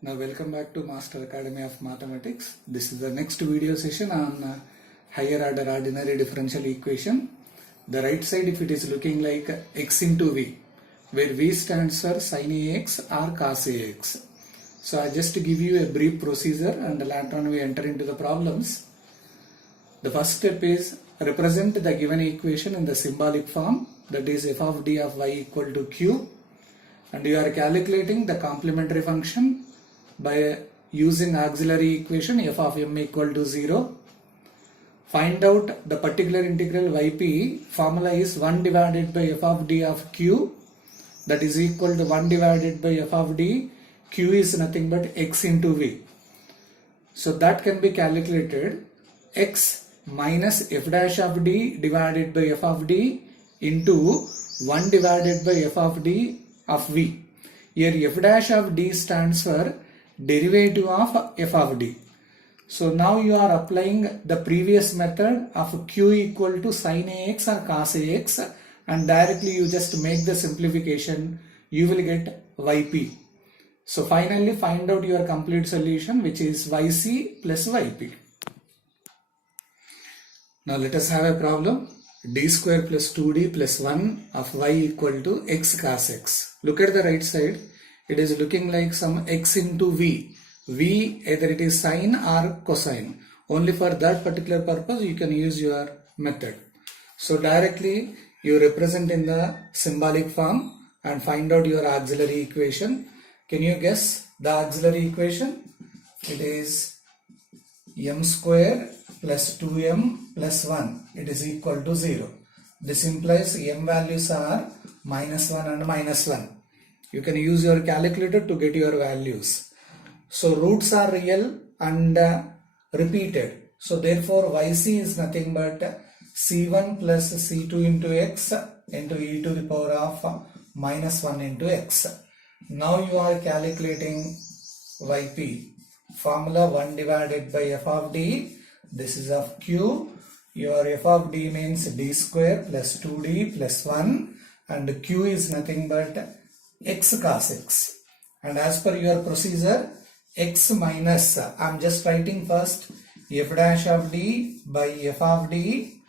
Now welcome back to Master Academy of Mathematics. This is the next video session on higher order ordinary differential equation. The right side, if it is looking like x into v, where v stands for sin ax or cos ax. So I just give you a brief procedure and later on we enter into the problems. The first step is represent the given equation in the symbolic form, that is f of d of y equal to q, and you are calculating the complementary function by using auxiliary equation f of m equal to 0. Find out the particular integral yp. Formula is 1 divided by f of d of q, that is equal to 1 divided by f of d. Q is nothing but x into v. So that can be calculated x minus f dash of d divided by f of d into 1 divided by f of d of v. Here f dash of d stands for derivative of f of d. So now you are applying the previous method of q equal to sin ax or cos ax, and directly you just make the simplification, you will get yp. So finally find out your complete solution, which is yc plus yp. Now let us have a problem. D square plus 2d plus 1 of y equal to x cos x. Look at the right side. It is looking like some x into v. V, either it is sine or cosine. Only for that particular purpose you can use your method. So directly you represent in the symbolic form and find out your auxiliary equation. Can you guess the auxiliary equation? It is m square plus 2m plus 1. It is equal to 0. This implies m values are minus 1 and minus 1. You can use your calculator to get your values. So roots are real and repeated. So therefore yc is nothing but c1 plus c2 into x into e to the power of minus 1 into x. Now you are calculating yp. Formula 1 divided by f of d. This is of q. Your f of d means d square plus 2d plus 1, and q is nothing but x cos x. And as per your procedure, x minus, I am just writing first f dash of d by f of d,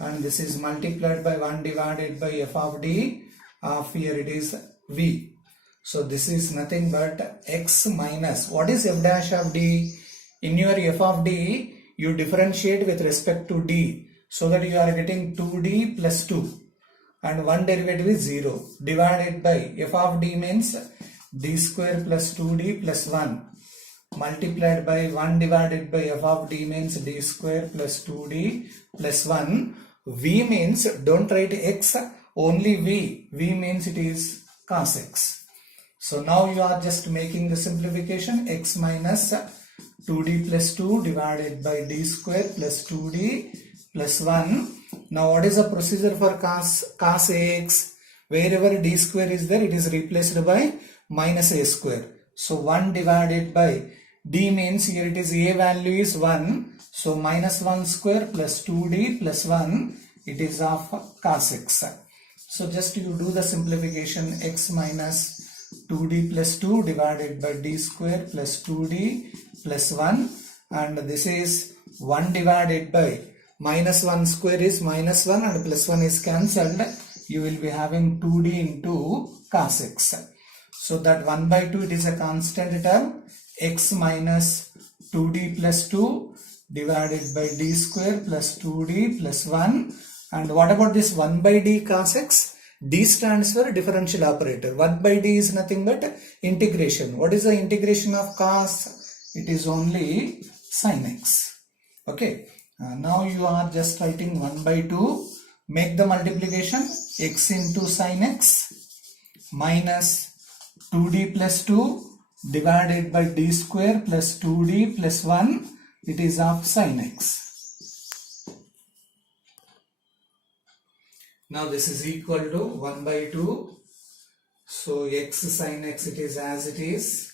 and this is multiplied by 1 divided by f of d of, here it is v. So this is nothing but x minus, what is f dash of d? In your f of d, you differentiate with respect to d, so that you are getting 2d plus 2 and one derivative is 0, divided by f of d means d square plus 2d plus 1, multiplied by 1 divided by f of d means d square plus 2d plus 1. V means, don't write x, only v. V means it is cos x. So now you are just making the simplification, x minus 2d plus 2 divided by d square plus 2d plus 1. Now what is the procedure for cos ax? Wherever d square is there, it is replaced by minus a square. So 1 divided by d means, here it is a value is 1. So minus 1 square plus 2d plus 1, it is of cos x. So just you do the simplification, x minus 2d plus 2 divided by d square plus 2d plus 1, and this is 1 divided by minus 1 square is minus 1 and plus 1 is cancelled. You will be having 2d into cos x. So that 1 by 2, it is a constant term, x minus 2d plus 2 divided by d square plus 2d plus 1. And what about this 1 by d cos x? D stands for differential operator. 1 by d is nothing but integration. What is the integration of cos? It is only sin x. Okay. Now you are just writing 1 by 2. Make the multiplication, x into sin x minus 2d plus 2 divided by d square plus 2d plus 1. It is of sin x. Now this is equal to 1 by 2. So x sin x, it is as it is.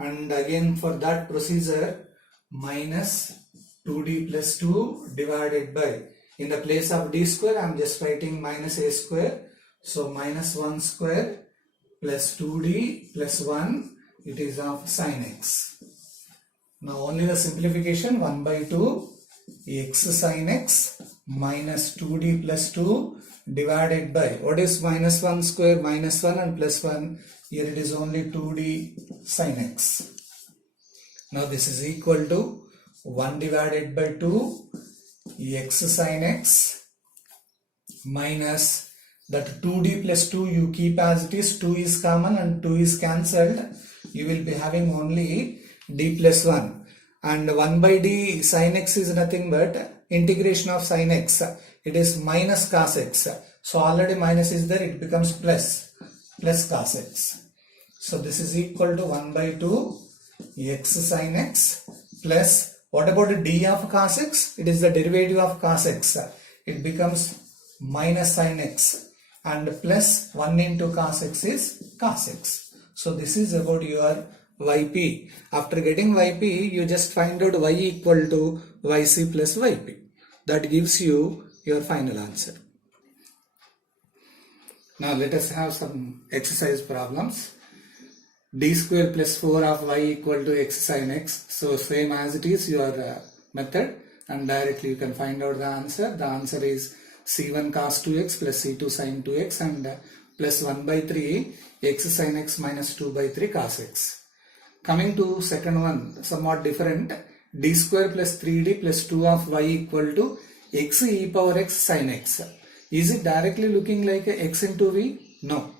And again for that procedure, minus 2d plus 2 divided by, in the place of d square I am just writing minus a square. So minus 1 square plus 2d plus 1 it is of sin x. Now only the simplification, 1 by 2 x sin x minus 2d plus 2 divided by, what is minus 1 square, minus 1 and plus 1, here it is only 2d sin x. Now this is equal to 1 divided by 2 x sin x minus that 2d plus 2 you keep as it is, 2 is common and 2 is cancelled, you will be having only d plus 1, and 1 by d sin x is nothing but integration of sin x, it is minus cos x, so already minus is there, it becomes plus cos x. So this is equal to 1 by 2 x sin x plus, what about d of cos x? It is the derivative of cos x, it becomes minus sin x, and plus 1 into cos x is cos x. So this is about your yp. After getting yp, you just find out y equal to yc plus yp. That gives you your final answer. Now let us have some exercise problems. D square plus 4 of y equal to x sin x. So same as it is your method, and directly you can find out the answer. The answer is c1 cos 2x plus c2 sin 2x and plus 1 by 3 x sin x minus 2 by 3 cos x. Coming to second one, somewhat different. D square plus 3d plus 2 of y equal to x e power x sin x. Is it directly looking like x into v? No.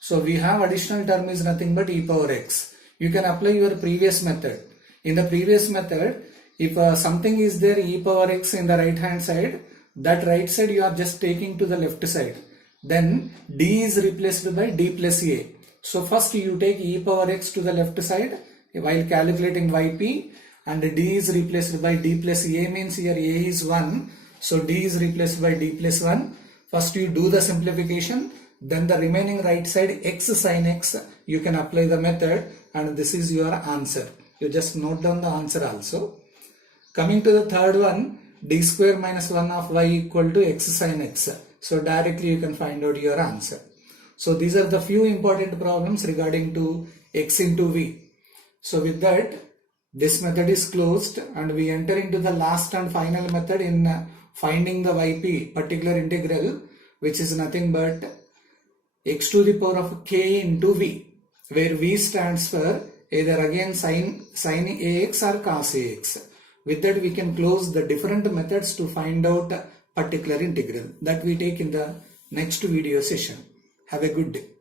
So we have additional term is nothing but e power x. You can apply your previous method. In the previous method, if something is there e power x in the right hand side, that right side you are just taking to the left side. Then d is replaced by d plus a. So first you take e power x to the left side while calculating yp, and d is replaced by d plus a, means here a is 1. So d is replaced by d plus 1. First you do the simplification, then the remaining right side x sin x, you can apply the method, and this is your answer. You just note down the answer also. Coming to the third one, d square minus 1 of y equal to x sin x. So directly you can find out your answer. So these are the few important problems regarding to x into v. So with that, this method is closed, and we enter into the last and final method in finding the yp, particular integral, which is nothing but x to the power of k into v, where v stands for either again sin ax or cos ax. With that, we can close the different methods to find out particular integral that we take in the next video session. Have a good day.